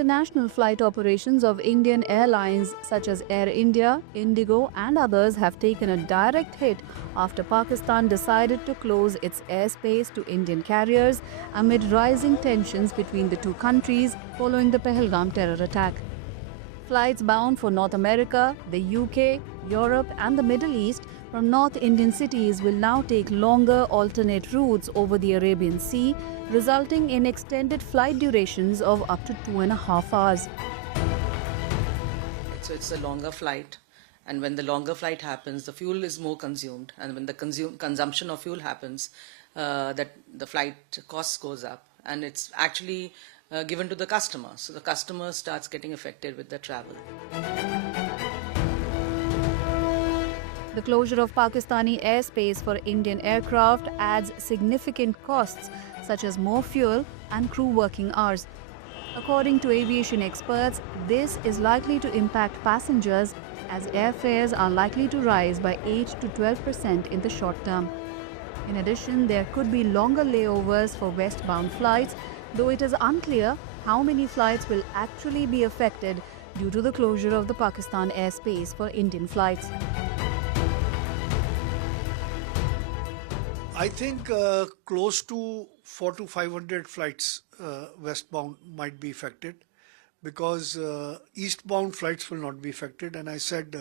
international flight operations of Indian airlines such as Air India, IndiGo and others have taken a direct hit after Pakistan decided to close its airspace to Indian carriers amid rising tensions between the two countries following the Pahalgam terror attack. Flights bound for North America, the UK, Europe and the Middle East from North Indian cities will now take longer alternate routes over the Arabian Sea, resulting in extended flight durations of up to 2.5 hours. So it's a longer flight, and when the longer flight happens, the fuel is more consumed, and when the consumption of fuel happens, that the flight cost goes up, and it's actually given to the customer. So the customer starts getting affected with the travel. The closure of Pakistani airspace for Indian aircraft adds significant costs such as more fuel and crew working hours. According to aviation experts, this is likely to impact passengers as airfares are likely to rise by 8 to 12% in the short term. In addition, there could be longer layovers for westbound flights, though it is unclear how many flights will actually be affected due to the closure of the Pakistan airspace for Indian flights. I think close to 400 to 500 flights westbound might be affected, because eastbound flights will not be affected, and I said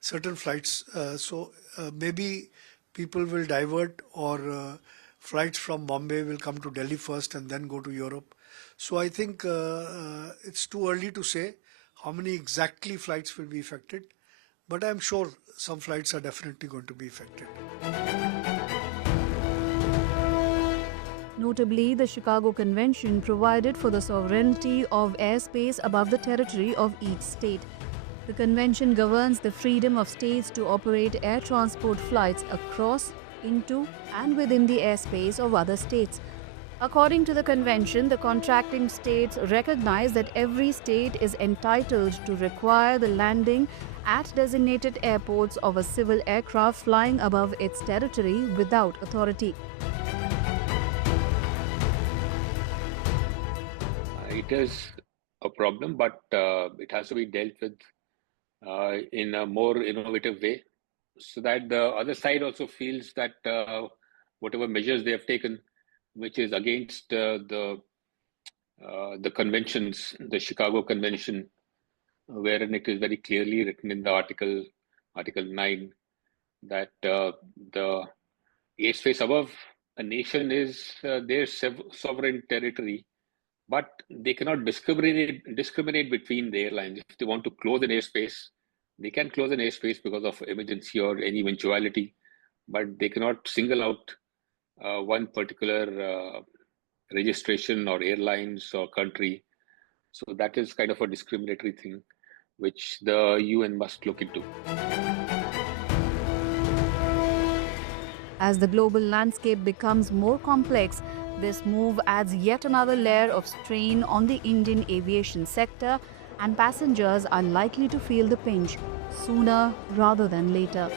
certain flights, so maybe people will divert, or flights from Bombay will come to Delhi first and then go to Europe. So I think it's too early to say how many exactly flights will be affected, but I'm sure some flights are definitely going to be affected. Notably, the Chicago Convention provided for the sovereignty of airspace above the territory of each state. The convention governs the freedom of states to operate air transport flights across, into and within the airspace of other states. According to the convention, the contracting states recognize that every state is entitled to require the landing at designated airports of a civil aircraft flying above its territory without authority. It is a problem, but it has to be dealt with in a more innovative way, so that the other side also feels that whatever measures they have taken, which is against the conventions, the Chicago Convention, wherein it is very clearly written in the Article 9 that the airspace above a nation is their sovereign territory, but they cannot discriminate between the airlines. If they want to close an airspace, they can close an airspace because of emergency or any eventuality, but they cannot single out one particular registration or airlines or country. So that is kind of a discriminatory thing, which the UN must look into. As the global landscape becomes more complex, this move adds yet another layer of strain on the Indian aviation sector, and passengers are likely to feel the pinch sooner rather than later.